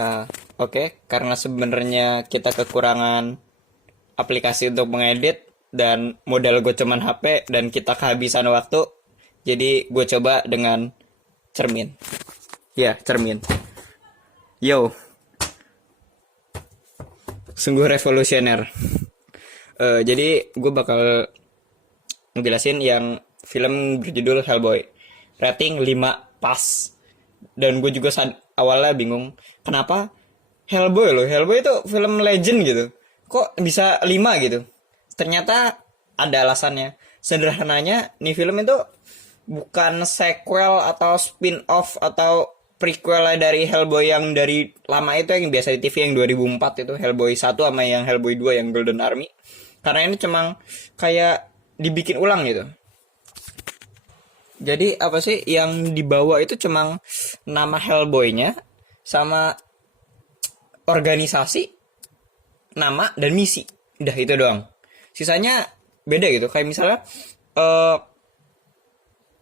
Ah, oke, karena sebenarnya kita kekurangan aplikasi untuk mengedit dan modal gue cuman HP dan kita kehabisan waktu, jadi gue coba dengan cermin. Ya, cermin. Yo, sungguh revolusioner. Jadi gue bakal ngejelasin yang film berjudul Hellboy. Rating 5 pas. Dan gue juga awalnya bingung, kenapa Hellboy loh? Hellboy itu film legend gitu. Kok bisa 5 gitu? Ternyata ada alasannya. Sederhananya, nih film itu bukan sequel atau spin-off atau prequel dari Hellboy yang dari lama itu yang biasa di TV yang 2004 itu, Hellboy 1 sama yang Hellboy 2 yang Golden Army. Karena ini cuma kayak dibikin ulang gitu. Jadi apa sih yang dibawa itu cuma nama Hellboy-nya sama organisasi, nama dan misi. Udah itu doang. Sisanya beda gitu. Kayak misalnya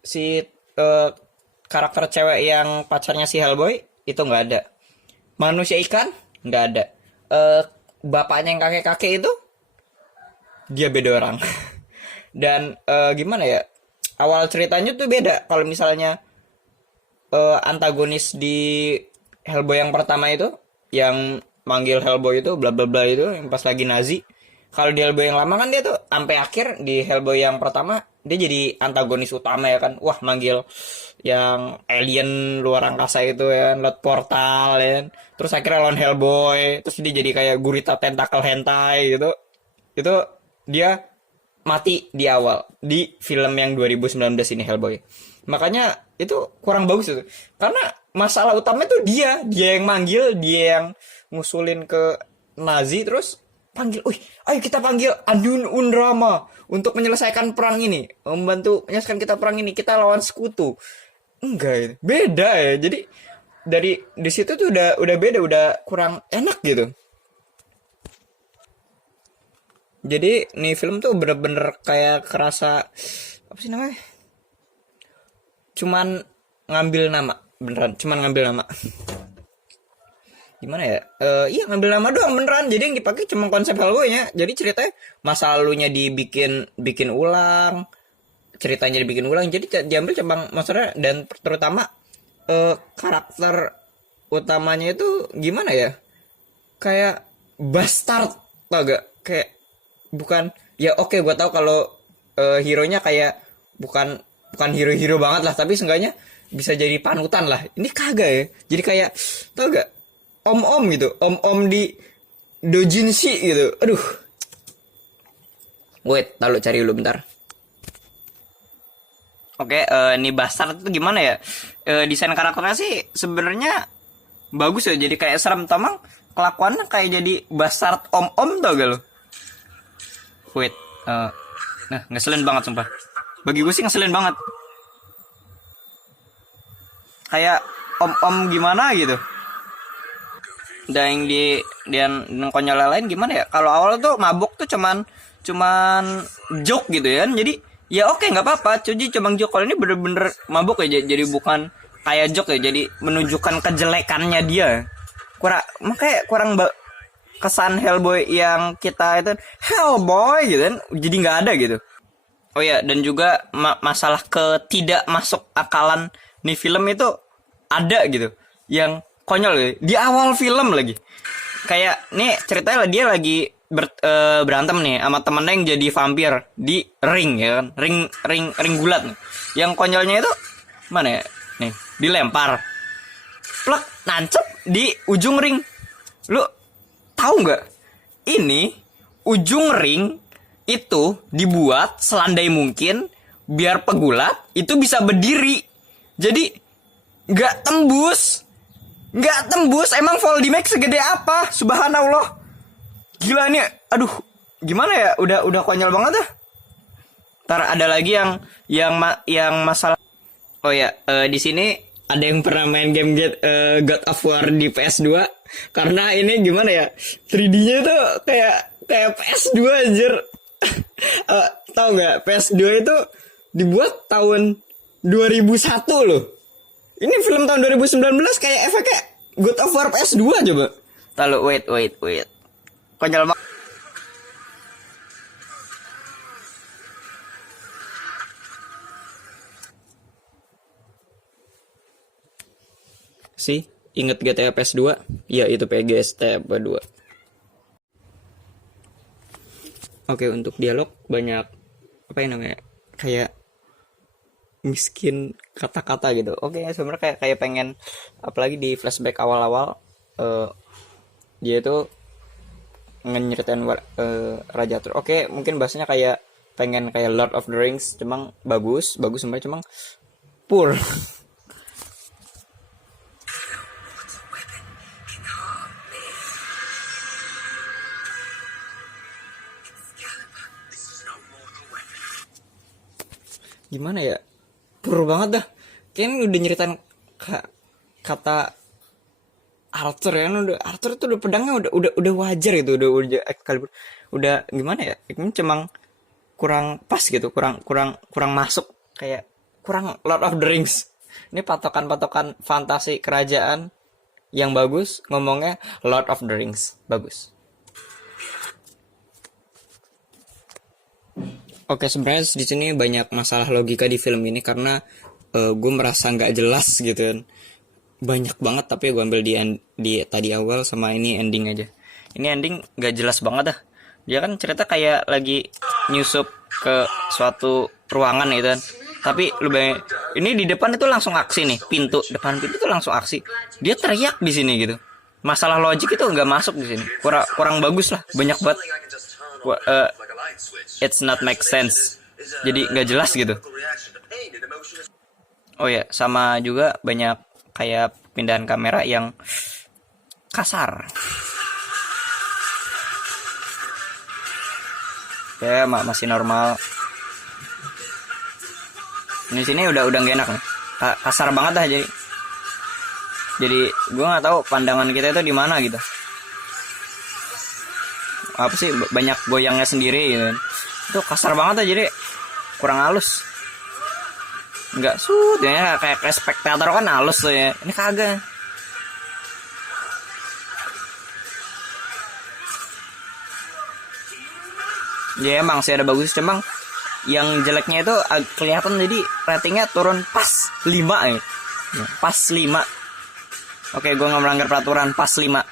si karakter cewek yang pacarnya si Hellboy itu nggak ada. Manusia ikan nggak ada. Bapaknya yang kakek-kakek itu dia beda orang. Dan gimana ya? Awal ceritanya tuh beda. Kalau misalnya antagonis di Hellboy yang pertama itu, yang manggil Hellboy itu bla bla bla itu yang pas lagi Nazi. Kalau di Hellboy yang lama kan dia tuh sampai akhir di Hellboy yang pertama dia jadi antagonis utama ya kan. Wah, manggil yang alien luar angkasa itu ya, lewat portal ya kan. Terus akhirnya lawan Hellboy, terus dia jadi kayak gurita tentakel hentai gitu. Itu dia mati di awal di film yang 2019 ini Hellboy. Makanya itu kurang bagus itu. Karena masalah utama itu dia yang manggil, dia yang ngusulin ke Nazi terus panggil, "Wih, ayo kita panggil Adun Unrama untuk menyelesaikan perang ini, membantu menyelesaikan kita perang ini, kita lawan sekutu." Enggak, beda ya. Jadi dari di situ tuh udah beda, udah kurang enak gitu. Jadi nih film tuh bener-bener kayak kerasa apa sih namanya? Cuman ngambil nama, beneran, cuman ngambil nama. Gimana ya? Iya ngambil nama doang beneran. Jadi yang dipakai cuma konsep Hellboy-nya. Jadi ceritanya masa lalunya bikin ulang, ceritanya dibikin ulang. Jadi diambil cuma maksudnya dan terutama karakter utamanya itu gimana ya? Kayak bastard, tau gak? Kayak bukan ya oke, gue tahu kalau hero-nya kayak bukan hero-hero banget lah, tapi seenggaknya bisa jadi panutan lah. Ini kagak ya. Jadi kayak tau gak? Om-om gitu, om-om di dojinshi gitu. Aduh. Wait, tahu cari dulu bentar. Oke, ini bastard itu gimana ya? Desain karakternya sih sebenarnya bagus ya. Jadi kayak serem, tamang kelakuannya kayak jadi bastard om-om, tau gak lo? Wait, nah ngeselin banget sumpah. Bagi gue sih ngeselin banget. Kayak om-om gimana gitu. Dan yang konyol lain gimana ya? Kalau awal tuh mabuk tuh cuman joke gitu ya. Jadi ya oke, nggak apa-apa. Cuci cuma joke. Kalau ini bener-bener mabuk ya. Jadi bukan kayak joke ya. Jadi menunjukkan kejelekannya dia. Kurang kesan Hellboy yang kita itu Hellboy gitu kan, jadi nggak ada gitu. Oh ya, dan juga masalah ketidak masuk akalan nih film itu ada gitu, yang konyol gitu. Di awal film lagi kayak nih ceritanya dia lagi berantem nih sama temennya yang jadi vampir di ring ya kan, ring gulat nih. Yang konyolnya itu mana ya, nih dilempar plek nancep di ujung ring. Lu tahu nggak? Ini ujung ring itu dibuat selandai mungkin biar pegulat itu bisa berdiri. Jadi nggak tembus. Emang Voldimax segede apa? Subhanallah. Gila ini. Aduh, gimana ya? Udah konyol banget dah. Ntar ada lagi yang masalah. Oh ya, di sini ada yang pernah main game God of War di PS2. Karena ini gimana ya, 3D-nya tuh kayak PS2 anjir. Tahu nggak, PS2 itu dibuat tahun 2001 loh. Ini film tahun 2019 kayak efeknya God of War PS2 coba. Lalu wait. Konyol banget. Sih, inget GTA PS2? Ya itu PGST 2. Oke, untuk dialog banyak apa yang namanya? Kayak miskin kata-kata gitu. Oke, sebenarnya kayak pengen, apalagi di flashback awal-awal, dia itu ngeceritain Raja Arthur. Oke, mungkin bahasanya kayak pengen kayak Lord of the Rings, cuma bagus sebenarnya, cuma poor. Gimana ya? Poor banget dah. Kayaknya udah nyeritain kata Arthur ya, Arthur itu udah pedangnya udah wajar gitu, udah Excalibur. Udah gimana ya? Ini cuma kurang pas gitu, kurang masuk, kayak kurang Lord of the Rings. Ini patokan fantasi kerajaan yang bagus, ngomongnya Lord of the Rings. Bagus. Oke, sebenarnya di sini banyak masalah logika di film ini karena gue merasa nggak jelas gitu kan. Banyak banget, tapi gue ambil di tadi awal sama ini ending aja. Ini ending nggak jelas banget dah. Dia kan cerita kayak lagi nyusup ke suatu ruangan gitu kan. Tapi lu bayangin, ini di depan itu langsung aksi nih, depan pintu tuh langsung aksi. Dia teriak di sini gitu. Masalah logik itu nggak masuk di sini. Kurang bagus lah, banyak banget. It's not make sense. Jadi nggak jelas gitu. Oh ya, sama juga banyak kayak pindahan kamera yang kasar. Ya masih normal. Di sini udah nggak enak nih. Kasar banget dah jadi gue nggak tahu pandangan kita itu di mana gitu. Apa sih, banyak goyangnya sendiri gitu. Itu kasar banget aja, jadi kurang halus. Enggak ya, kayak spektator kan halus tuh ya. Ini kagak. Ya emang sih ada bagus, cuma yang jeleknya itu kelihatan, jadi ratingnya turun pas 5 ya. Pas 5. Oke, gue nggak melanggar peraturan, pas 5.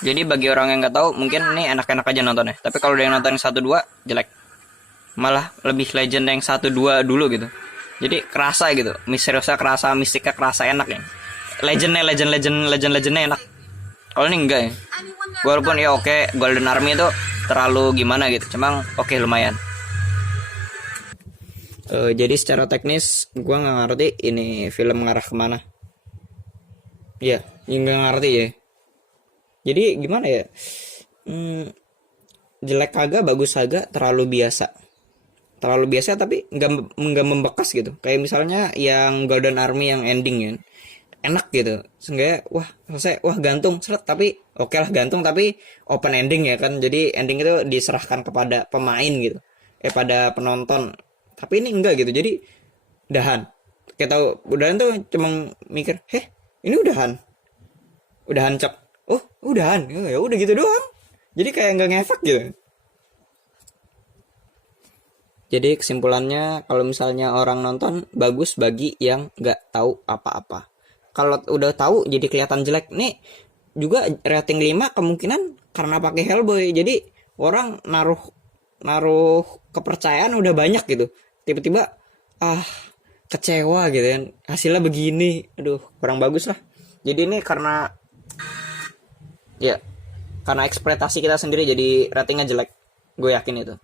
Jadi bagi orang yang nggak tahu, mungkin ini enak-enak aja nontonnya. Tapi kalau udah yang nonton 1-2 jelek. Malah lebih legend yang 1-2 dulu gitu. Jadi kerasa gitu, misteriusnya kerasa, mistiknya kerasa, enak ya. Legendnya enak. Kalau ini enggak ya. Walaupun ya oke, Golden Army itu terlalu gimana gitu. Cuma oke, lumayan. Jadi secara teknis gua nggak ngerti ini film ngarah kemana. Iya, nggak ngerti ya. Jadi gimana ya, jelek kagak, bagus kagak, terlalu biasa tapi nggak membekas gitu. Kayak misalnya yang Golden Army yang ending ya, enak gitu, seenggaknya wah selesai, wah gantung seret, tapi oke lah gantung, tapi open ending ya kan, jadi ending itu diserahkan kepada pemain gitu, pada penonton. Tapi ini enggak gitu, jadi udahan. Kita tahu udahan tuh cuma mikir, ini udahan cek, oh udahan, ya udah gitu doang. Jadi kayak nggak ngefek gitu. Jadi kesimpulannya, kalau misalnya orang nonton, bagus bagi yang nggak tahu apa-apa. Kalau udah tahu jadi kelihatan jelek. Nih juga rating 5 kemungkinan karena pakai Hellboy. Jadi orang naruh kepercayaan udah banyak gitu. Tiba-tiba kecewa gitu kan. Hasilnya begini. Aduh, kurang bagus lah. Jadi ini karena ekspektasi kita sendiri, jadi ratingnya jelek. Gue yakin itu.